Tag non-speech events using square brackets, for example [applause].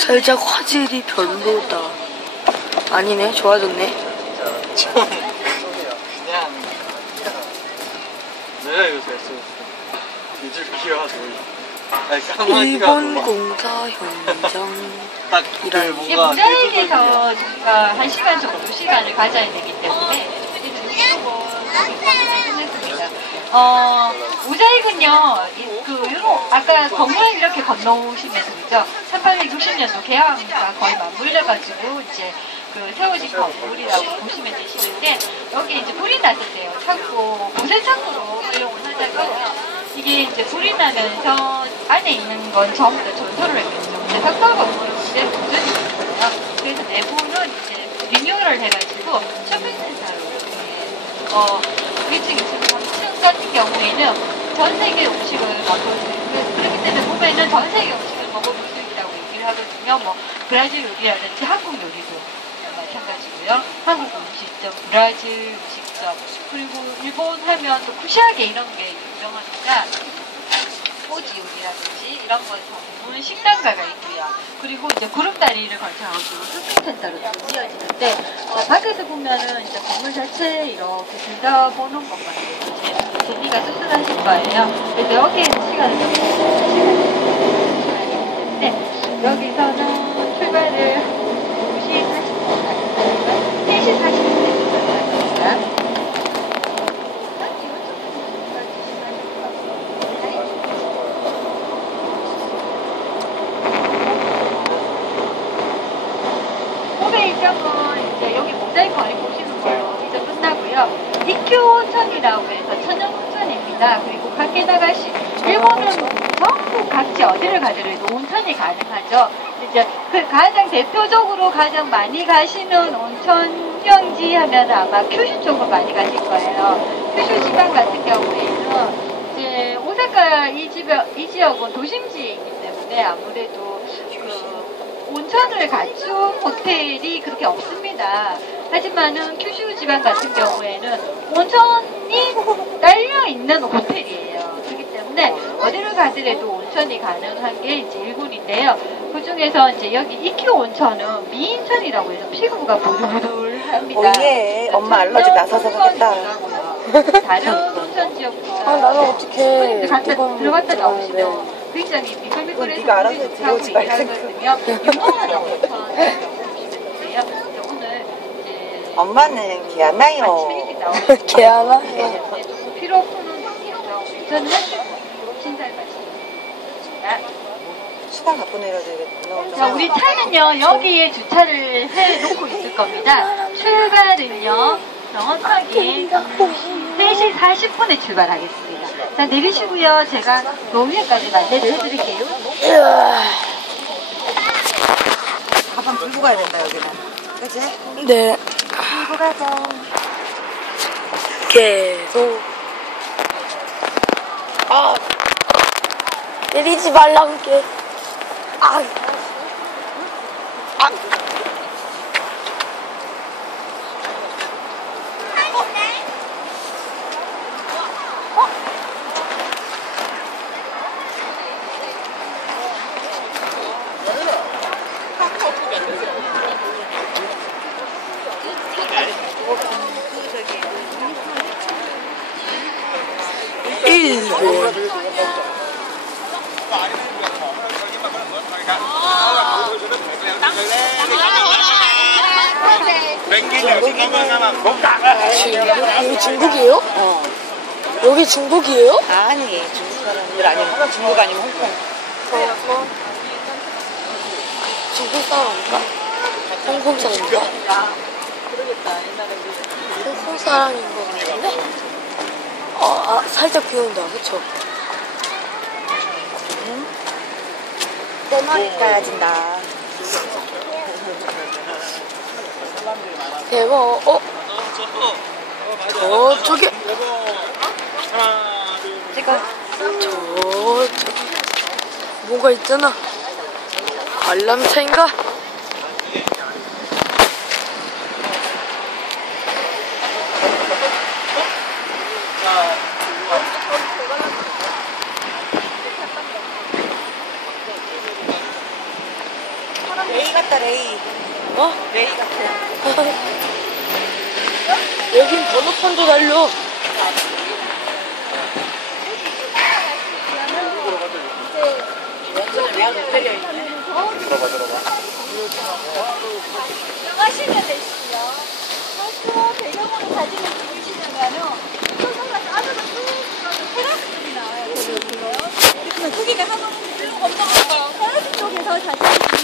살짝 화질이 별로다. 아니네, 좋아졌네. 좀 그냥 내가 아니 까마귀가 일본 막 공사 현장. 딱 이런. 뭔가 모자이크에서 저희가 한 시간 정도 시간을 가져야 되기 때문에 어 모자이크는요, 이- 그, 아까 건물 이렇게 건너오시면서, 그죠? 1860년도 개항과 거의 맞물려가지고, 이제, 그, 세워진 건물이라고 보시면 되시는데, 여기 이제 불이 났을 때요, 창고, 보세 창고로 활용을 하다가요, 이게 이제 불이 나면서 안에 있는 건 전부 다 전설을 했겠죠. 근데 석가 건물인데 도전이 있어요. 그래서 내부는 이제 리뉴얼을 해가지고 쇼핑센터로 이렇게, 어, 위층, 2층, 3층 같은 경우에는 전 세계 음식을 맛볼 수 있고, 그렇기 때문에 보면은 전 세계 음식을 먹어볼 수 있다고 얘기를 하거든요. 뭐, 브라질 요리라든지 한국 요리도 마찬가지고요. 한국 음식점, 브라질 음식점, 그리고 일본 하면 또 쿠시아게 이런 게 유명하니까 이런 거 전문 식당가가 있고요. 그리고 이제 구름다리를 거쳐가지고 쇼핑센터로 또 이어지는데 어, 밖에서 보면은 이제 건물 자체 이렇게 들여보는 것만 해도 이제 재미가 씁쓸하실 거예요. 그래서 여기에 시간을 좀 시간이 여기서는 출발을 2시 40분 3시 40분에 출발합니다. 후배 일정은 이제 여기 모자이크 안에 보시는 걸로 이제 끝나고요. 이큐 온천이라고 해서 천연 온천입니다. 그리고 밖에 나가시 일본은 전국 각지 어디를 가더라도 온천이 가능하죠. 이제 그 가장 대표적으로 가장 많이 가시는 온천 휴양지 하면 아마 큐슈 쪽으로 많이 가실 거예요. 큐슈 지방 같은 경우에는 이제 오사카 이 지역, 이 지역은 도심지에 있기 때문에 아무래도 그 온천을 갖춘 호텔이 그렇게 없습니다. 하지만은 큐슈 지방 같은 경우에는 온천이 딸려 있는 호텔이에요. 그렇기 때문에 어디를 가더라도 온천이 가능한 게 이제 일군인데요. 그 중에서 이제 여기 이큐 온천은 미인천이라고 해서 피부가 부들부들합니다. 오 예. 엄마 알러지 나서서 가겠다. 다른 온천 지역보다 아, 나는 이건 들어갔다 못 나오시면 굉장히 미끌미끌해서 네가 알아서 들어오지 [laughs] 이제 엄마는 기안 나요. 아침에 일찍 나오시고 개 하나? 네, 정도 운전을 하시고 신살 마시겠습니다. 수강 갖고 내려야 되겠구나. 자, 우리 차는요, 여기에 주차를 해 놓고 있을 겁니다. 출발은요, 정확하게 3시 40분에 출발하겠습니다. 자, 내리시고요. 제가 노위에까지 안내를 해드릴게요. 가방 들고 가야 된다 여기는. 그치? 네. 들고 가자. 계속. 아. 내리지 말라고, 게. 아. 아. 일본. 여기 중국이에요? 어. 여기 중국이에요? 아니 중국 사람들 아니면 중국 아니면 홍콩. 중국 사람인가? 홍콩 사람인가? 홍콩 사람인 것 같은데? 어, 아, 살짝 비온다, 그쵸? 내 머리 까진다. 대박, 어? 저, 저기, 찍어. 저, 저기. 뭐가 있잖아. 관람차인가? 레이 같다 레이. 어? 레이 같아. 여긴 번호판도 달려. 엎드려 있네. 하시면 되시고요. 그리고 배경으로 사진을 찍으시려면은 소설가서 안으로 쭉 테라스들이 나와요. 그러면 거기가 한번 쭉 건너가서 테라스 쪽에서 사진을